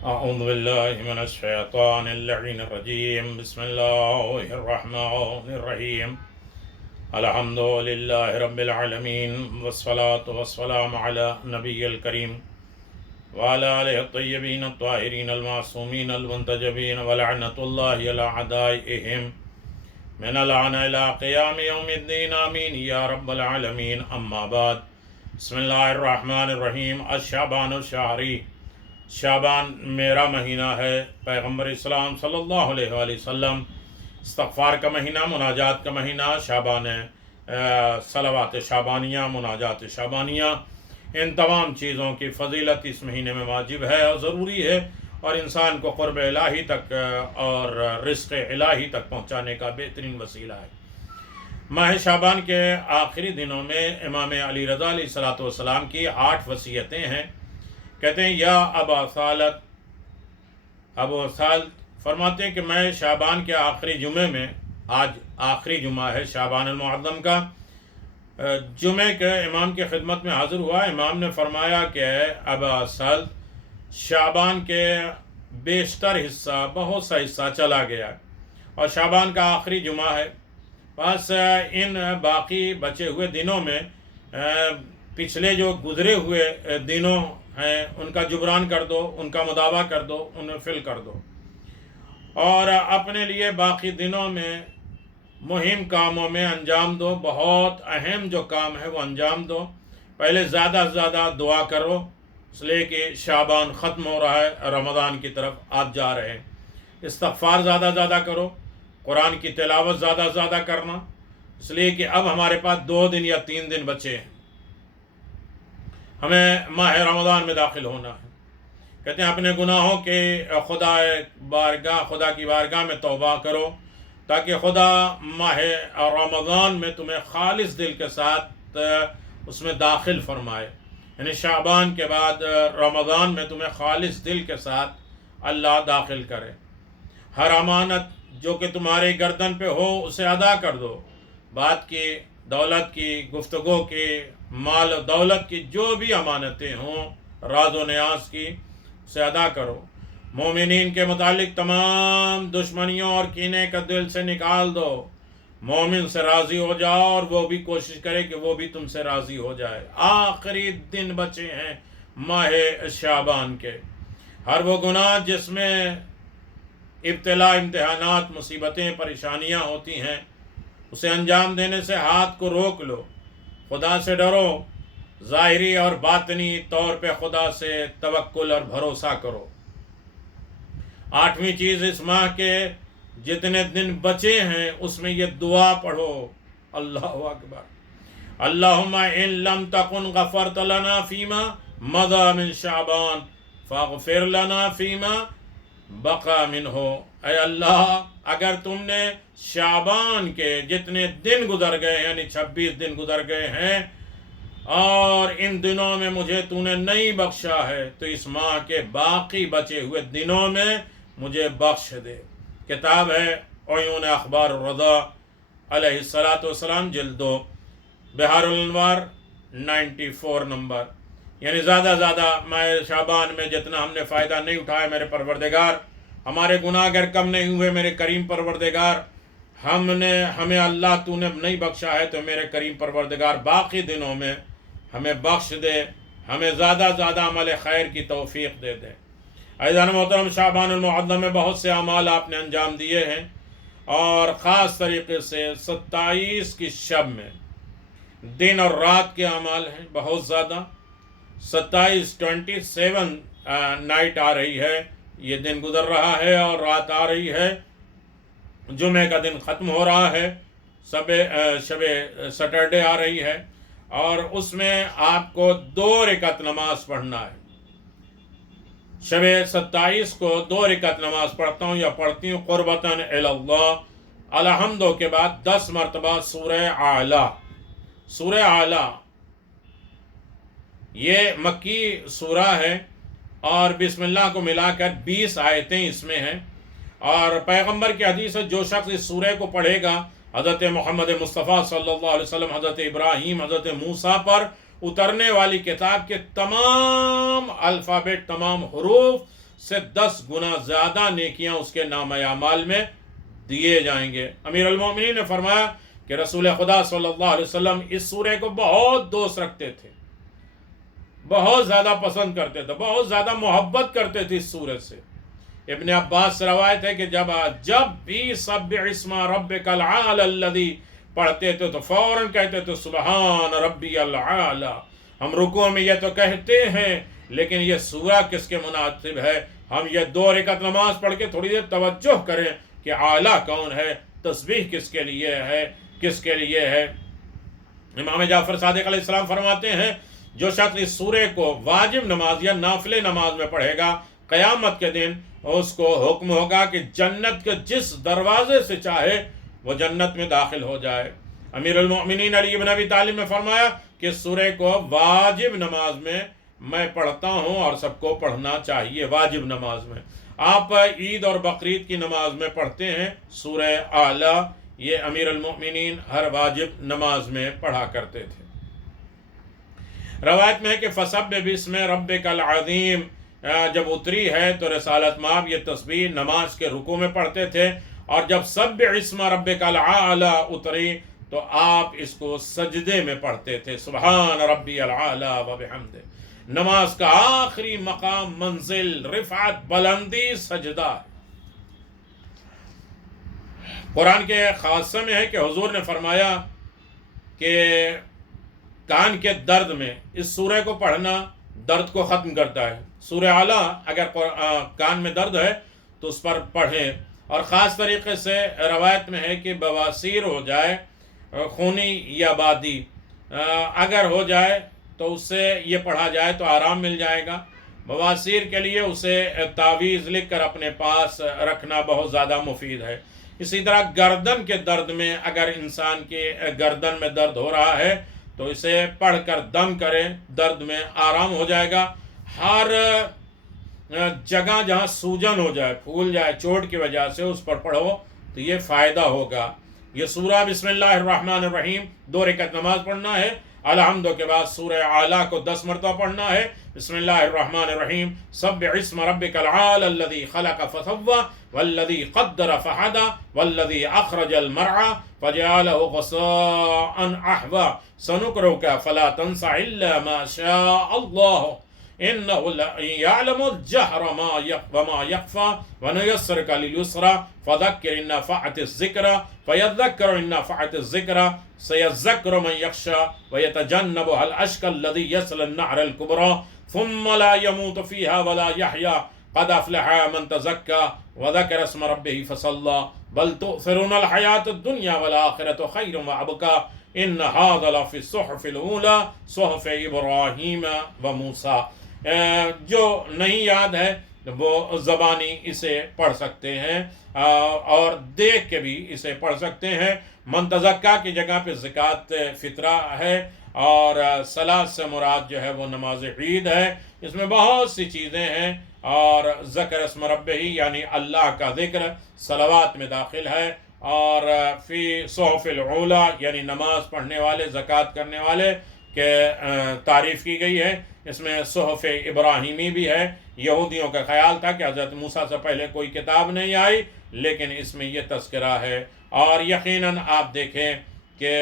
أعوذ بالله من الشيطان اللعين الرجيم بسم الله الرحمن الرحيم الحمد لله رب العالمين والصلاة والسلام على نبي الكريم وعلى آله الطيبين الطاهرين المعصومين المنتجبين ولعنة الله على أعدائهم من الآن إلى قيام يوم الدين آمين يا رب العالمين أما بعد بسم الله الرحمن الرحيم الشعبان الشهري شعبان میرا مہینہ ہے، پیغمبر اسلام صلی اللہ علیہ وآلہ وسلم استغفار کا مہینہ، مناجات کا مہینہ شعبان ہے، صلوات شعبانیہ، مناجات شعبانیہ، ان تمام چیزوں کی فضیلت اس مہینے میں واجب ہے اور ضروری ہے، اور انسان کو قرب الہی تک اور رزق الہی تک پہنچانے کا بہترین وسیلہ ہے۔ ماہ شعبان کے آخری دنوں میں امام علی رضا علیہ السلام کی 8 وصیتیں ہیں۔ کہتے ہیں یا ابا سالت، ابو سالت فرماتے ہیں کہ میں شعبان کے آخری جمعے میں، آج آخری جمعہ ہے شعبان المعظم کا، جمعے کے امام کی خدمت میں حاضر ہوا۔ امام نے فرمایا کہ ابا سالت، شعبان کے بیشتر حصہ، بہت سا حصہ چلا گیا اور شعبان کا آخری جمعہ ہے، بس ان باقی بچے ہوئے دنوں میں پچھلے جو گزرے ہوئے دنوں ہیں ان کا جبران کر دو، ان کا مداوع کر دو، انہیں فل کر دو، اور اپنے لیے باقی دنوں میں مہم کاموں میں انجام دو، بہت اہم جو کام ہے وہ انجام دو۔ پہلے زیادہ سے زیادہ دعا کرو، اس لیے کہ شعبان ختم ہو رہا ہے، رمضان کی طرف آپ جا رہے ہیں۔ استغفار زیادہ زیادہ کرو، قرآن کی تلاوت زیادہ زیادہ کرنا، اس لیے کہ اب ہمارے پاس 2 دن یا 3 دن بچے ہیں، ہمیں ماہ رمضان میں داخل ہونا ہے۔ کہتے ہیں اپنے گناہوں کے خدا کی بارگاہ میں توبہ کرو، تاکہ خدا ماہ رمضان میں تمہیں خالص دل کے ساتھ اس میں داخل فرمائے، یعنی شعبان کے بعد رمضان میں تمہیں خالص دل کے ساتھ اللہ داخل کرے۔ ہر امانت جو کہ تمہارے گردن پہ ہو اسے ادا کر دو، بات کی، دولت کی، گفتگو کی، مال و دولت کی، جو بھی امانتیں ہوں، راز و نیاز کی، اسے ادا کرو۔ مومنین کے متعلق تمام دشمنیوں اور کینے کا دل سے نکال دو، مومن سے راضی ہو جاؤ اور وہ بھی کوشش کرے کہ وہ بھی تم سے راضی ہو جائے۔ آخری دن بچے ہیں ماہ شعبان کے، ہر وہ گناہ جس میں ابتلا، امتحانات، مصیبتیں، پریشانیاں ہوتی ہیں، اسے انجام دینے سے ہاتھ کو روک لو، خدا سے ڈرو، ظاہری اور باطنی طور پہ خدا سے توکل اور بھروسہ کرو۔ 8ویں چیز، اس ماہ کے جتنے دن بچے ہیں اس میں یہ دعا پڑھو، اللہ اکبر، اللہم ان لم تکن غفرت لنا فیما مضی من شعبان فاغفر لنا فیما بقا منہ۔ اے اللہ، اگر تم نے شعبان کے جتنے دن گزر گئے ہیں، یعنی 26 دن گزر گئے ہیں، اور ان دنوں میں مجھے تو نے نہیں بخشا ہے، تو اس ماہ کے باقی بچے ہوئے دنوں میں مجھے بخش دے۔ کتاب ہے عیون اخبار الرضا علیہ السلام، جلد 2، بحار الانوار 94 نمبر۔ یعنی زیادہ زیادہ ماہ شعبان میں جتنا ہم نے فائدہ نہیں اٹھایا، میرے پروردگار، ہمارے گناہ اگر کم نہیں ہوئے، میرے کریم پروردگار، ہمیں اللہ تو نے نہیں بخشا ہے، تو میرے کریم پروردگار باقی دنوں میں ہمیں بخش دے، ہمیں زیادہ زیادہ عمل خیر کی توفیق دے دے۔ عزیزان محترم، شعبان المعظم میں بہت سے اعمال آپ نے انجام دیے ہیں، اور خاص طریقے سے 27 کی شب میں دن اور رات کے اعمال ہیں بہت زیادہ۔ 27 نائٹ آ رہی ہے، یہ دن گزر رہا ہے اور رات آ رہی ہے، جمعہ کا دن ختم ہو رہا ہے، شب سیٹرڈے آ رہی ہے، اور اس میں آپ کو 2 رکعت نماز پڑھنا ہے۔ شب 27 کو 2 رکعت نماز پڑھتا ہوں یا پڑھتی ہوں، قربتاً الی اللہ، الحمدو کے بعد 10 مرتبہ سورہ اعلیٰ۔ سورہ اعلیٰ یہ مکی سورہ ہے، اور بسم اللہ کو ملا کر 20 آیتیں اس میں ہیں، اور پیغمبر کی حدیث ہے جو شخص اس سورہ کو پڑھے گا، حضرت محمد مصطفیٰ صلی اللہ علیہ وسلم، حضرت ابراہیم، حضرت موسیٰ پر اترنے والی کتاب کے تمام الفابیٹ، تمام حروف سے 10 گنا زیادہ نیکیاں اس کے نام اعمال میں دیے جائیں گے۔ امیر المومنین نے فرمایا کہ رسول خدا صلی اللہ علیہ وسلم اس سورہ کو بہت دوست رکھتے تھے، بہت زیادہ پسند کرتے تھے، بہت زیادہ محبت کرتے تھے اس سورہ سے۔ ابن عباس سے روایت ہے کہ جب بھی سبح اسم ربک العالی الذی پڑھتے تھے تو فوراً کہتے تھے سبحان ربی العالی۔ ہم رکوع میں یہ تو کہتے ہیں، لیکن یہ سورہ کس کے مناسب ہے؟ ہم یہ 2 رکعت نماز پڑھ کے تھوڑی دیر توجہ کریں کہ اعلیٰ کون ہے، تسبیح کس کے لیے ہے، کس کے لیے ہے۔ امام جعفر صادق علیہ السلام فرماتے ہیں جو شخص اس سورے کو واجب نماز یا نافل نماز میں پڑھے گا، قیامت کے دن اس کو حکم ہوگا کہ جنت کے جس دروازے سے چاہے وہ جنت میں داخل ہو جائے۔ امیر المؤمنین علی بن ابی طالب نے فرمایا کہ اس سورے کو واجب نماز میں پڑھتا ہوں اور سب کو پڑھنا چاہیے۔ واجب نماز میں آپ عید اور بقرعید کی نماز میں پڑھتے ہیں سورہ اعلیٰ، یہ امیر المؤمنین ہر واجب نماز میں پڑھا کرتے تھے۔ روایت میں ہے کہ فَسَبِّحْ بِاسْمِ رَبِّكَ الْعَظِيمِ جب اتری ہے تو رسالت مآب یہ تسبیح نماز کے رکوع میں پڑھتے تھے، اور جب سبح اسم ربک العالی اتری تو آپ اس کو سجدے میں پڑھتے تھے، سبحان ربی العالی وبحمدہ۔ نماز کا آخری مقام، منزل، رفعت، بلندی سجدہ ہے۔ قرآن کے خاصہ میں ہے کہ حضور نے فرمایا کہ کان کے درد میں اس سورہ کو پڑھنا درد کو ختم کرتا ہے۔ سورہ اعلیٰ اگر کان میں درد ہے تو اس پر پڑھیں، اور خاص طریقے سے روایت میں ہے کہ بواسیر ہو جائے، خونی یا بادی اگر ہو جائے تو اس سے یہ پڑھا جائے تو آرام مل جائے گا۔ بواسیر کے لیے اسے تعویذ لکھ کر اپنے پاس رکھنا بہت زیادہ مفید ہے۔ اسی طرح گردن کے درد میں اگر انسان کے گردن میں درد ہو رہا ہے تو اسے پڑھ کر دم کریں، درد میں آرام ہو جائے گا۔ ہر جگہ جہاں سوجن ہو جائے، پھول جائے چوٹ کی وجہ سے، اس پر پڑھو تو یہ فائدہ ہوگا۔ یہ سورہ بسم اللہ الرحمن الرحیم 2 رکعت نماز پڑھنا ہے۔ الحمد کے بعد سورہ اعلیٰ کو 10 مرتبہ پڑھنا ہے۔ بسم اللہ الرحمن الرحیم سبح اسم ربک العالی الذی خلق فسوی والذی قدر فہدی والذی اخرج المرعی فجعلہ غثاء احوی سنقرئک فلا تنس الا ما شاء اللہ انہ یعلم الجہر وما یخفی ونیسرک للیسری فذکر ان نفعت الذکری فیذکر ان نفعت الذکری سیذکر من یخشی ویتجنبها الاشقی الذی یصلی النار الکبری ثم لا يموت فيها ولا يحيى قد افلح من تزكى وذكر اسم ربه فصلى بل تؤثرون الحياة الدنيا والآخرة خير وأبقى ان هذا لفي الصحف الأولى صحف ابراہیم وموسیٰ۔ جو نہیں یاد ہے وہ زبانی اسے پڑھ سکتے ہیں اور دیکھ کے بھی اسے پڑھ سکتے ہیں۔ منتزکہ کی جگہ پہ زکوٰۃ فطرہ ہے، اور صلاۃ سے مراد جو ہے وہ نماز عید ہے۔ اس میں بہت سی چیزیں ہیں، اور ذکر اسم ربہ یعنی اللہ کا ذکر صلوات میں داخل ہے، اور فی صحف العولی یعنی نماز پڑھنے والے، زکوٰۃ کرنے والے کے تعریف کی گئی ہے۔ اس میں صحف ابراہیمی بھی ہے۔ یہودیوں کا خیال تھا کہ حضرت موسیٰ سے پہلے کوئی کتاب نہیں آئی، لیکن اس میں یہ تذکرہ ہے۔ اور یقیناً آپ دیکھیں کہ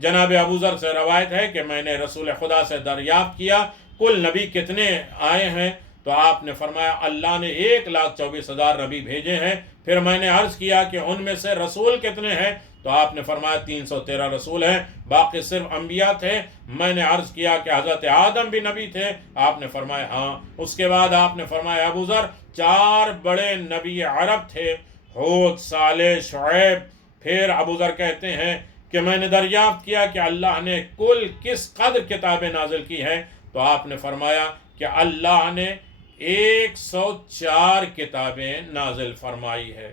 جناب ابو ذر سے روایت ہے کہ میں نے رسول خدا سے دریافت کیا کل نبی کتنے آئے ہیں، تو آپ نے فرمایا اللہ نے 1,24,000 نبی بھیجے ہیں۔ پھر میں نے عرض کیا کہ ان میں سے رسول کتنے ہیں، تو آپ نے فرمایا 313 رسول ہیں، باقی صرف انبیاء تھے۔ میں نے عرض کیا کہ حضرت آدم بھی نبی تھے، آپ نے فرمایا ہاں۔ اس کے بعد آپ نے فرمایا ابو ذر 4 بڑے نبی عرب تھے، ہود، صالح، شعیب۔ پھر ابو ذر کہتے ہیں کہ میں نے دریافت کیا کہ اللہ نے کل کس قدر کتابیں نازل کی ہیں، تو آپ نے فرمایا کہ اللہ نے 104 کتابیں نازل فرمائی ہے۔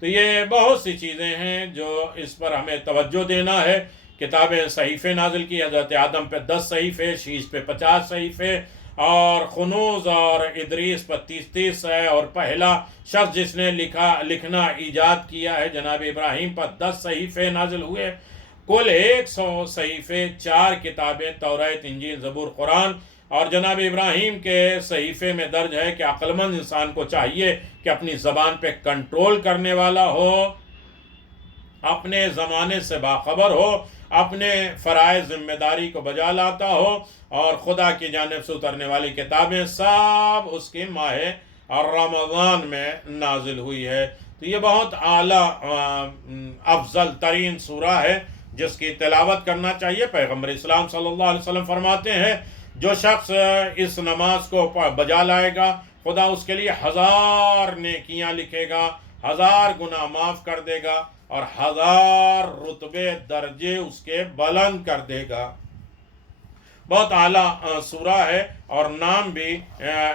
تو یہ بہت سی چیزیں ہیں جو اس پر ہمیں توجہ دینا ہے۔ کتابیں صحیفے نازل کی، حضرت آدم پہ 10 صحیفے، شیش پہ 50 صحیفے، اور خنوز اور ادریس پر 30 ہے، اور پہلا شخص جس نے لکھنا ایجاد کیا ہے جناب ابراہیم پر 10 صحیفے نازل ہوئے۔ کل 100 صحیفے، 4 کتابیں، توریت، انجیل، زبور، قرآن، اور جناب ابراہیم کے صحیفے میں درج ہے کہ عقل مند انسان کو چاہیے کہ اپنی زبان پہ کنٹرول کرنے والا ہو، اپنے زمانے سے باخبر ہو، اپنے فرائض ذمہ داری کو بجا لاتا ہو، اور خدا کی جانب سے اترنے والی کتابیں سب اس کی ماہ اور رمضان میں نازل ہوئی ہے۔ تو یہ بہت اعلیٰ افضل ترین سورہ ہے جس کی تلاوت کرنا چاہیے۔ پیغمبر اسلام صلی اللہ علیہ وسلم فرماتے ہیں جو شخص اس نماز کو بجا لائے گا خدا اس کے لیے 1000 نیکیاں لکھے گا، 1000 گناہ معاف کر دے گا، اور 1000 رتبے درجے اس کے بلند کر دے گا۔ بہت اعلیٰ سورہ ہے، اور نام بھی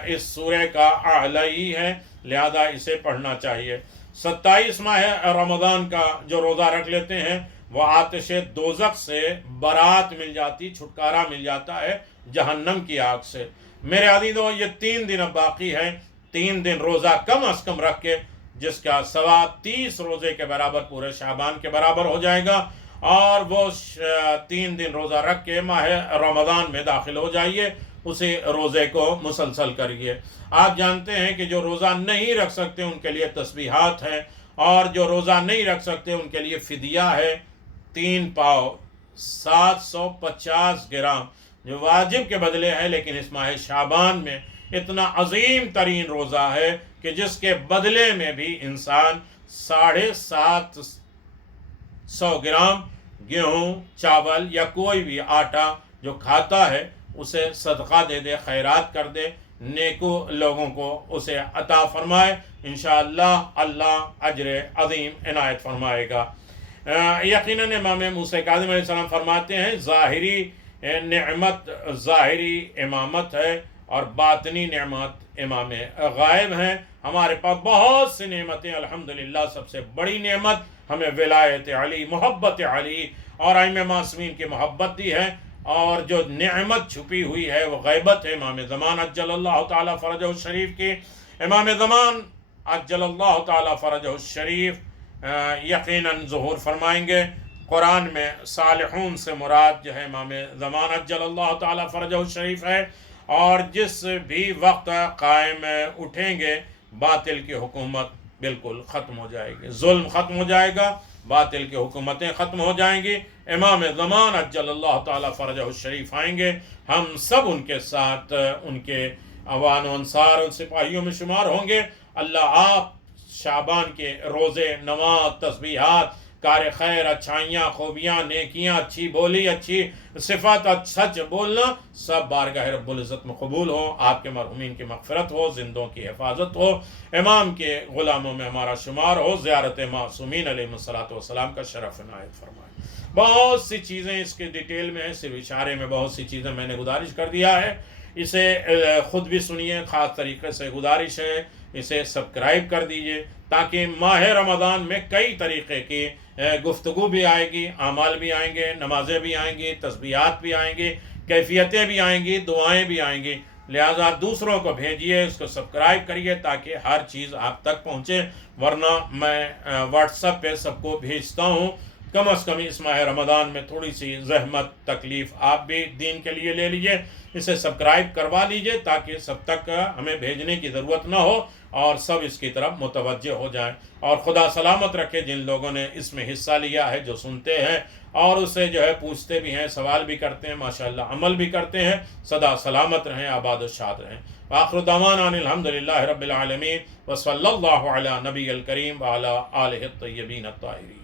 اس سورہ کا اعلیٰ ہی ہے، لہذا اسے پڑھنا چاہیے۔ 27 ماہ رمضان کا جو روزہ رکھ لیتے ہیں وہ آتش دوزخ سے برات مل جاتی، چھٹکارا مل جاتا ہے جہنم کی آگ سے۔ میرے عزیزو، یہ 3 دن اب باقی ہے، 3 دن روزہ کم از کم رکھ کے، جس کا ثواب 30 روزے کے برابر پورے شعبان کے برابر ہو جائے گا، اور وہ 3 دن روزہ رکھ کے ماہ رمضان میں داخل ہو جائیے، اسی روزے کو مسلسل کریے۔ آپ جانتے ہیں کہ جو روزہ نہیں رکھ سکتے ان کے لیے تسبیحات ہیں، اور جو روزہ نہیں رکھ سکتے ان کے لیے فدیہ ہے 3 پاؤ 750 گرام، جو واجب کے بدلے ہے، لیکن اس ماہ شعبان میں اتنا عظیم ترین روزہ ہے کہ جس کے بدلے میں بھی انسان 750 گرام گیہوں، چاول یا کوئی بھی آٹا جو کھاتا ہے اسے صدقہ دے دے، خیرات کر دے، نیکو لوگوں کو اسے عطا فرمائے، انشاءاللہ اللہ اجر عظیم عنایت فرمائے گا۔ یقیناً امام موسیٰ کاظم علیہ السلام فرماتے ہیں ظاہری نعمت ظاہری امامت ہے، اور باطنی نعمت امام غائب ہیں۔ ہمارے پاس بہت سی نعمتیں، الحمدللہ سب سے بڑی نعمت ہمیں ولایت علی، محبت علی اور ائمہ معصومین کی محبت دی ہے، اور جو نعمت چھپی ہوئی ہے وہ غیبت ہے امام زمان عجل اللہ تعالی فرجہ الشریف کی۔ امام زمان عجل اللہ تعالی فرجہ الشریف یقیناً ظہور فرمائیں گے۔ قرآن میں صالحون سے مراد جو ہے امام زمان عجل اللہ تعالی فرجہ الشریف ہے، اور جس بھی وقت قائم اٹھیں گے باطل کی حکومت بالکل ختم ہو جائے گی، ظلم ختم ہو جائے گا، باطل کی حکومتیں ختم ہو جائیں گی، امام زمان عجل اللہ تعالی فرجہ الشریف آئیں گے، ہم سب ان کے ساتھ ان کے اوان و انصار اور سپاہیوں میں شمار ہوں گے۔ اللہ آپ شعبان کے روزے، نماز، تسبیحات، کار خیر، اچھائیاں، خوبیاں، نیکیاں، اچھی بولی، اچھی صفات، سچ بولنا، سب بارگاہ رب العزت میں قبول ہو، آپ کے مرحومین کی مغفرت ہو، زندوں کی حفاظت ہو، امام کے غلاموں میں ہمارا شمار ہو، زیارت معصومین علیہ السلام کا شرف عنایت فرمائے۔ بہت سی چیزیں اس کے ڈیٹیل میں ہیں، صرف اشارے میں بہت سی چیزیں میں نے گزارش کر دیا ہے، اسے خود بھی سنیے، خاص طریقے سے گزارش ہے اسے سبسکرائب کر دیجئے، تاکہ ماہ رمضان میں کئی طریقے کی گفتگو بھی آئے گی، اعمال بھی آئیں گے، نمازیں بھی آئیں گی، تسبیحات بھی آئیں گی، کیفیتیں بھی آئیں گی، دعائیں بھی آئیں گی، لہٰذا دوسروں کو بھیجیے، اس کو سبسکرائب کریے تاکہ ہر چیز آپ تک پہنچے، ورنہ میں واٹس ایپ پہ سب کو بھیجتا ہوں۔ کم از کم اس ماہ رمضان میں تھوڑی سی زحمت تکلیف آپ بھی دین کے لیے لے لیجئے، اسے سبسکرائب کروا لیجئے تاکہ سب تک ہمیں بھیجنے کی ضرورت نہ ہو اور سب اس کی طرف متوجہ ہو جائیں، اور خدا سلامت رکھے جن لوگوں نے اس میں حصہ لیا ہے، جو سنتے ہیں اور اسے جو ہے پوچھتے بھی ہیں، سوال بھی کرتے ہیں، ماشاءاللہ عمل بھی کرتے ہیں، سدا سلامت رہیں، آباد و شاد رہیں۔ وآخر دعوانا ان الحمدللہ رب العالمین، وصلی اللہ علی نبی الکریم وعلی آلہ الطیبین الطاہرین۔